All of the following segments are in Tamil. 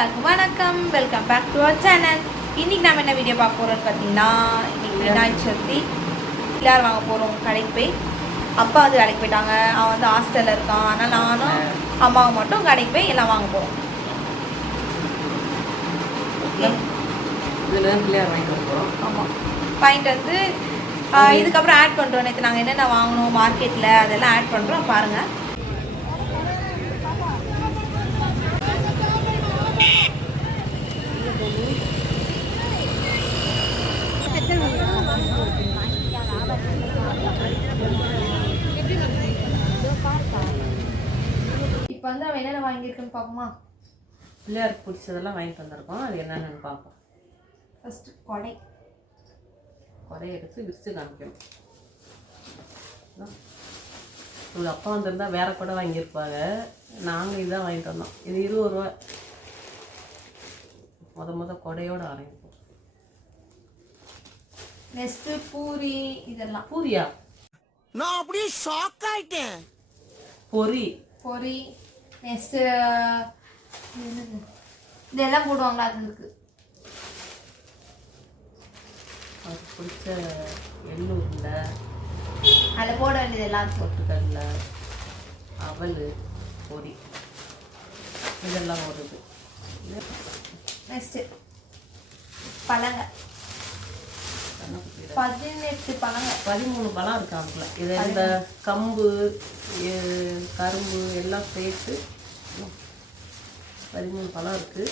எல்லாருக்கும் வணக்கம். Welcome back to our channel. இன்றைக்கி நம்ம என்ன வீடியோ பார்க்க போகிறோம்னு பார்த்தீங்கன்னா, இன்றைக்கி விநாயகர் சதுர்த்தி எல்லாரும் வாங்க போகிறோம் கடைக்கு போய். அப்பா வந்து வேலைக்கு போயிட்டாங்க, அவன் வந்து ஹாஸ்டலில் இருக்கான். ஆனால் நானும் அம்மாவும் மட்டும் கடைக்கு போய் எல்லாம் வாங்க போகிறோம். ஆமாம், பாயிண்ட் வந்து இதுக்கப்புறம் ஆட் பண்ணுறோம். நேற்று நாங்கள் என்னென்ன வாங்கணும் மார்க்கெட்டில் அதெல்லாம் ஆட் பண்ணுறோம், பாருங்கள். இப்போ வந்து அவன் என்னென்ன வாங்கியிருக்குன்னு பார்ப்போமா? பிள்ளையாருக்கு பிடிச்சதெல்லாம் வாங்கிட்டு வந்திருக்கோம். அது என்னென்னு பார்ப்போம். ஃபஸ்ட்டு கொடை எடுத்து விரித்து காமிக்கணும். உங்கள் அப்பா வந்திருந்தா வேற கொடை வாங்கியிருப்பாங்க. நாங்கள் இதான் வாங்கிட்டு வந்தோம். இது 20 ரூபா. முத கொடையோடு ஆரம்பிப்போம். நெக்ஸ்ட்டு பூரி. இதெல்லாம் பூரியா? நான் அப்படியே ஷாக் ஆயிட்டேன். பொரி. நெக்ஸ்ட்டு இதெல்லாம் போடுவாங்களா, அது இருக்கு. அவருக்கு பிடிச்ச எள்ளூரில் அதில் போட வேண்டியது எல்லாம் பொட்டுக்கடலை, அவல், பொரி இதெல்லாம் வருது. நெக்ஸ்ட்டு பழங்க. 18 பழங்க, 13 பழம் இருக்காங்கள. இது இந்த கம்பு கரும்பு எல்லாம் சேர்த்து 13 பழம் இருக்கு.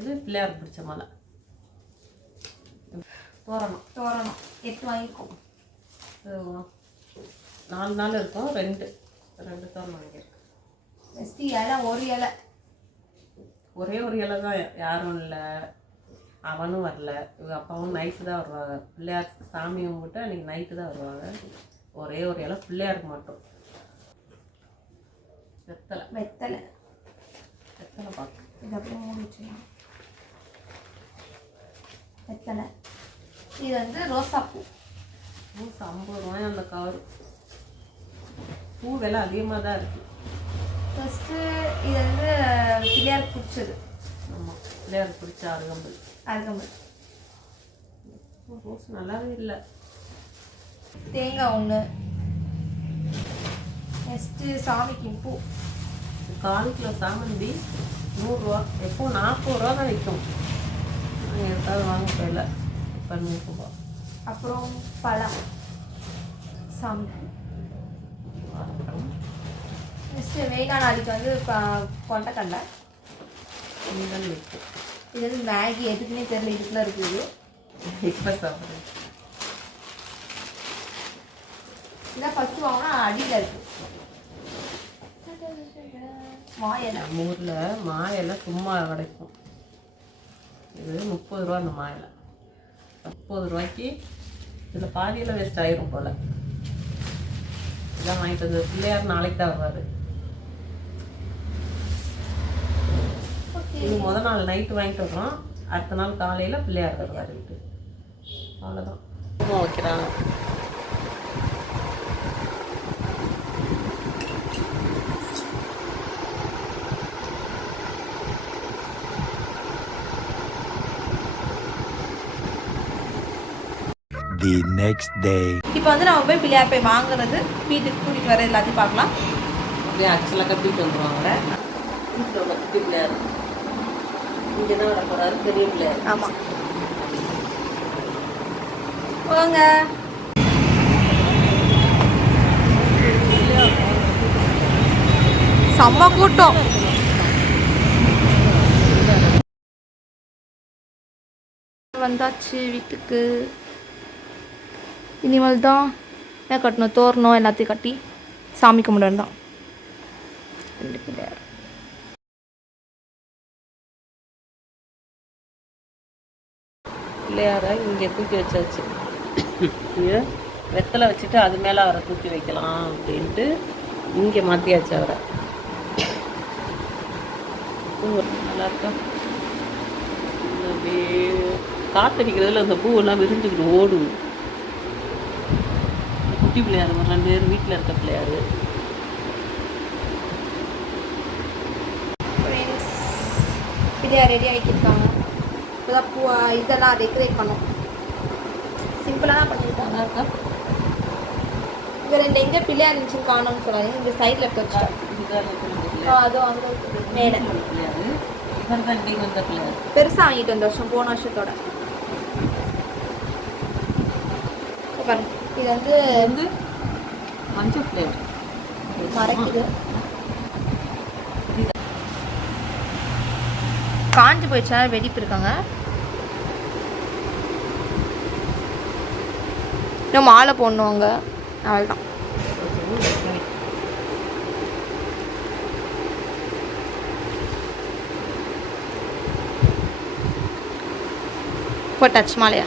இது பிள்ளையார் பிடிச்ச மலை. தோரணம் 8 வாங்கிக்கோம். 4 நாள் இருக்கும். 2 தோரணம் வாங்கியிருக்கு. நெக்ஸ்ட்டு இலை. ஒரு இலை, ஒரே ஒரு இலை தான். யாரும் இல்லை, அவனும் வரல. இவங்க அப்பாவும் நைட்டு தான் வருவாங்க. பிள்ளையார் சாமி கும்பிட்டு அன்றைக்கி நைட்டு தான் வருவாங்க. ஒரே ஒரு இலை பிள்ளையாருக்கு மட்டும். வெத்தலை பார்க்க இது அப்படியே மூடி வச்சுக்கலாம். வெத்தலை. இது வந்து ரோசாப்பூ. 50 ரூபாய் அந்த கவர். பூ விலை அதிகமாக தான் இருக்குது. ஃபஸ்ட்டு இது வந்து பிள்ளையாருக்கு பிடிச்சது. ஆமாம், பிள்ளையாருக்கு பிடிச்ச அருகம்புல். ரோஸ் நல்லாவே இல்லை. தேங்காய் 1. நெக்ஸ்ட்டு சாமிக்கு பூ. 1/4 கிலோ சாமந்தி 100 ரூபா. எப்போ 40 ரூபா தான் விற்கும். நாங்கள் எதாவது வாங்க போயில. இப்போ 100 ரூபா. அப்புறம் பழம், சாமி. நெக்ஸ்ட்டு வேகான நாளைக்கு வந்து கொண்டக்கடலை. விற்கும். இது வந்து மேகி எதுக்குன்னே தெரியல, இதுக்குள்ள இருக்குது. இப்போ சாப்பிட்றேன். இதான் ஃபஸ்ட்டு வாங்கினா அடியில் இருக்குது. மாயலை. நம்ம ஊரில் மாயலை சும்மா கிடைக்கும். இது 30 ரூபா. அந்த மாயலை 30 ரூபாய்க்கு. இதில் பாதியில் வேஸ்ட் ஆகிரும் போல். இதான் வாங்கிட்டு வந்து பிள்ளையார் நாளைக்கு தான் வருவார். இது முதல் நாள் நைட்டு வாங்கிட்டு வரோம். அடுத்த நாள் காலையில் பிள்ளையார் வருவார் வீட்டு. அவ்வளோதான் வைக்கிறாங்க. The next day. இப்போ வந்து நம்ம போய் பிள்ளையார் போய் வாங்குறது, வீட்டுக்கு கூட்டிகிட்டு வர எல்லாத்தையும் பார்க்கலாம். அப்படியே ஆக்சுவலாக கட்டிட்டு வந்துடுவாங்க. வீட்டில் உள்ள குட்டி பிள்ளையார் இங்கே தான் வர போகிறாரு, பெரிய பிள்ளையார். ஆமாம், வாங்க. செம்ம கூட்டம். வந்தாச்சு வீட்டுக்கு. இனிமேல் தான் என்ன கட்டணும், தோரணம் எல்லாத்தையும் கட்டி சாமி கும்பிடணும் தான். 2 பிள்ளையார். பிள்ளையாரை இங்கே தூக்கி வச்சாச்சு. இங்கே வெத்தலை வச்சுட்டு அது மேலே அவரை தூக்கி வைக்கலாம் அப்படின்ட்டு இங்கே மாற்றியாச்சு அவரை. நல்லா இருக்கா? அப்படியே காத்தடிக்கிறதுல அந்த பூவெல்லாம் விரிஞ்சுக்கிட்டு ஓடுது. குட்டி பிள்ளையார் 2 பேர் வீட்டில் இருக்க பிள்ளையார். பிள்ளையார் ரெடி ஆகிட்டு இருக்காங்க. இப்போதான் பூ இதெல்லாம் டெக்கரேட் பண்ணோம். சிம்பிளாக தான் பண்ணியிருக்காங்க. இருக்கா? இங்கே 2 எங்கே பிள்ளையார் இருந்துச்சு காணும்னு சொல்லாது. இந்த சைடில் எடுத்து வச்சுட்டோம். அதுவும் அங்கே மேடை பிள்ளையாரு இவர் தான் இன்றைக்கு வந்த பிள்ளையார். பெருசாக வாங்கிட்டு வந்த வருஷம், போன வருஷத்தோட. பாருங்க, இது வந்து வந்து மஞ்சள் பிள்ளையார் மறைக்குது. காஞ்சி போயிடுச்சா வெடிப்பு இருக்காங்க. இன்னும் மாலை போடணுவாங்க. அவ்வளோதான். போட்டாச்சு மாலையா.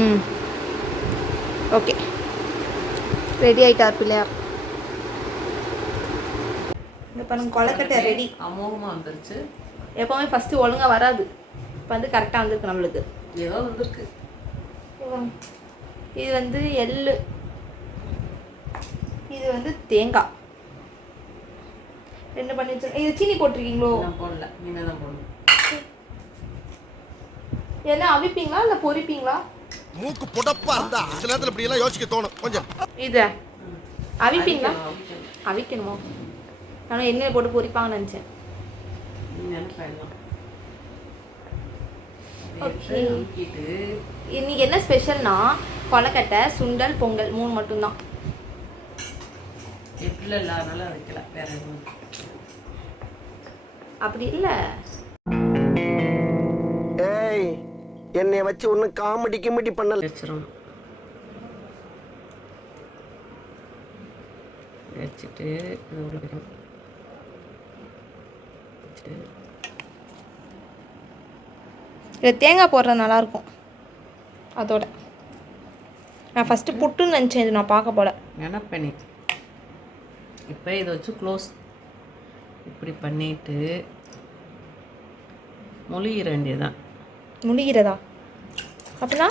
ம் ஓகே, ரெடி ஆகிட்டார் பிள்ளையார். இந்த பாருங்க கொலக்கட்டை ரெடி. அமோகமாக வந்துருச்சு. எப்போவுமே ஃபஸ்ட்டு ஒழுங்காக வராது. இப்போ வந்து கரெக்டாக வந்திருக்கு நம்மளுக்கு. ஏதோ வந்திருக்கு. இது வந்து எள்ளு, இது வந்து தேங்காய் என்ன பண்ணி வச்சு. இது சீனி போட்டிருக்கீங்களோ? நான் போடல, நீங்கள் தான் போடணும். என்ன அவிப்பீங்களா இல்லை பொரிப்பீங்களா? மூக்கு புடப்பா இருந்தா சில நேரத்துல இப்படி எல்லாம் யோசிக்க தோணும் கொஞ்சம். இது அவிப்பீங்களா? அவிக்கணுமா? நானும் எண்ணெய் போட்டு பொரிப்பாங்கன்னு நினச்சேன். ஓகே, இன்னைக்கு என்ன ஸ்பெஷல்னா கொலக்கட்டை, சுண்டல், பொங்கல் 3 மட்டும்தான். எப்படி இல்லாதனால வைக்கல, வேற எதுவும் அப்படி இல்லை. ஏய், என்னை வச்சு ஒன்னும் காமெடி கிமெடி பண்ணல. வச்சிரும். வச்சுட்டு இது உள்ள வைக்கணும். வச்சுட்டு இது தேங்காய் போடுறது நல்லாயிருக்கும். அதோட நான் ஃபஸ்ட்டு புட்டுன்னு நினச்சேன். இது நான் பார்க்க போல நினப்பேனே. இப்போ இதை வச்சு க்ளோஸ் இப்படி பண்ணிட்டு மொழிகிற வேண்டியதுதான். முடிகிறதா? அப்படின்னா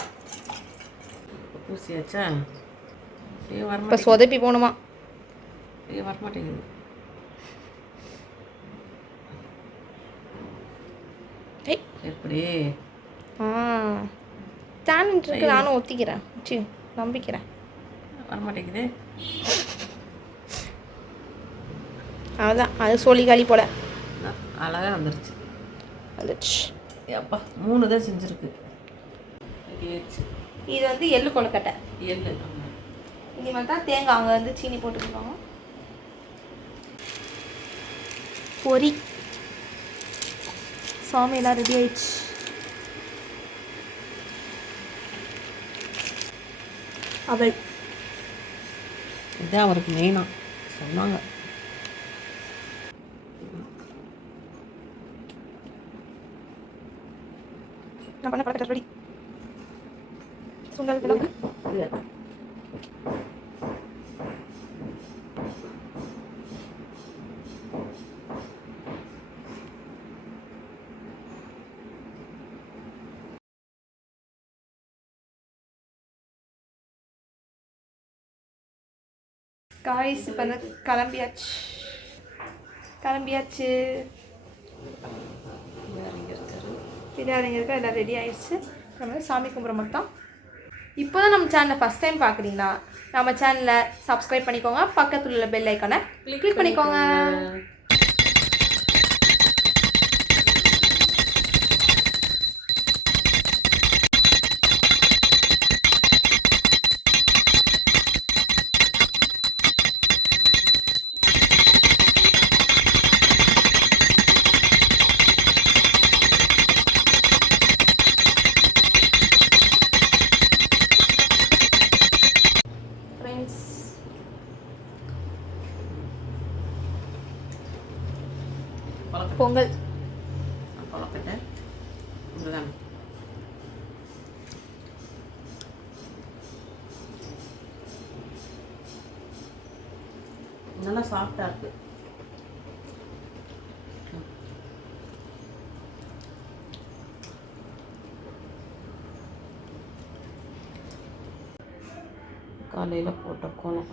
ஊசியாச்சா? இப்போ சொதப்பி போகணுமா? வரமாட்டேங்குது. எப்படி டேலண்ட் இருக்கு, நானும் ஒத்திக்கிறேன். நம்பிக்கிறேன். வரமாட்டேங்குது. அதுதான், அது சொல்லி காலி போல அழகாக வந்துருச்சு. வந்துச்சு. அப்பா 3 தான் செஞ்சுருக்கு. இது வந்து எள்ளு கொழுக்கட்டை. எள்ளு இனிமேல் தான் தேங்காய் அங்கே வந்து சீனி போட்டுருக்காங்க. பொரி சாமியெல்லாம் ரெடி ஆயிடுச்சு. அவள் இதான் அவருக்கு மெயினா சொன்னாங்க. நான் பண்ண பழக்கத்தை ரெடி. சுண்டல் கிழங்கு காய்ஸ். இப்போ வந்து கிளம்பியாச்சு. பிள்ளையாரிங்க இருக்கா, எல்லாம் ரெடி ஆயிடுச்சு. நம்ம வந்து சாமி கும்பிட்ற மட்டும். இப்போ தான் நம்ம சேனலை ஃபஸ்ட் டைம் பார்க்குறீங்களா, நம்ம சேனலை சப்ஸ்கிரைப் பண்ணிக்கோங்க. பக்கத்தில் உள்ள பெல் ஐக்கானை கிளிக் பண்ணிக்கோங்க. பொங்கல் கொலக்கட்டை இதுதான். நல்லா சாஃப்டாக இருக்குது. காலையில் போட்ட கோலம்.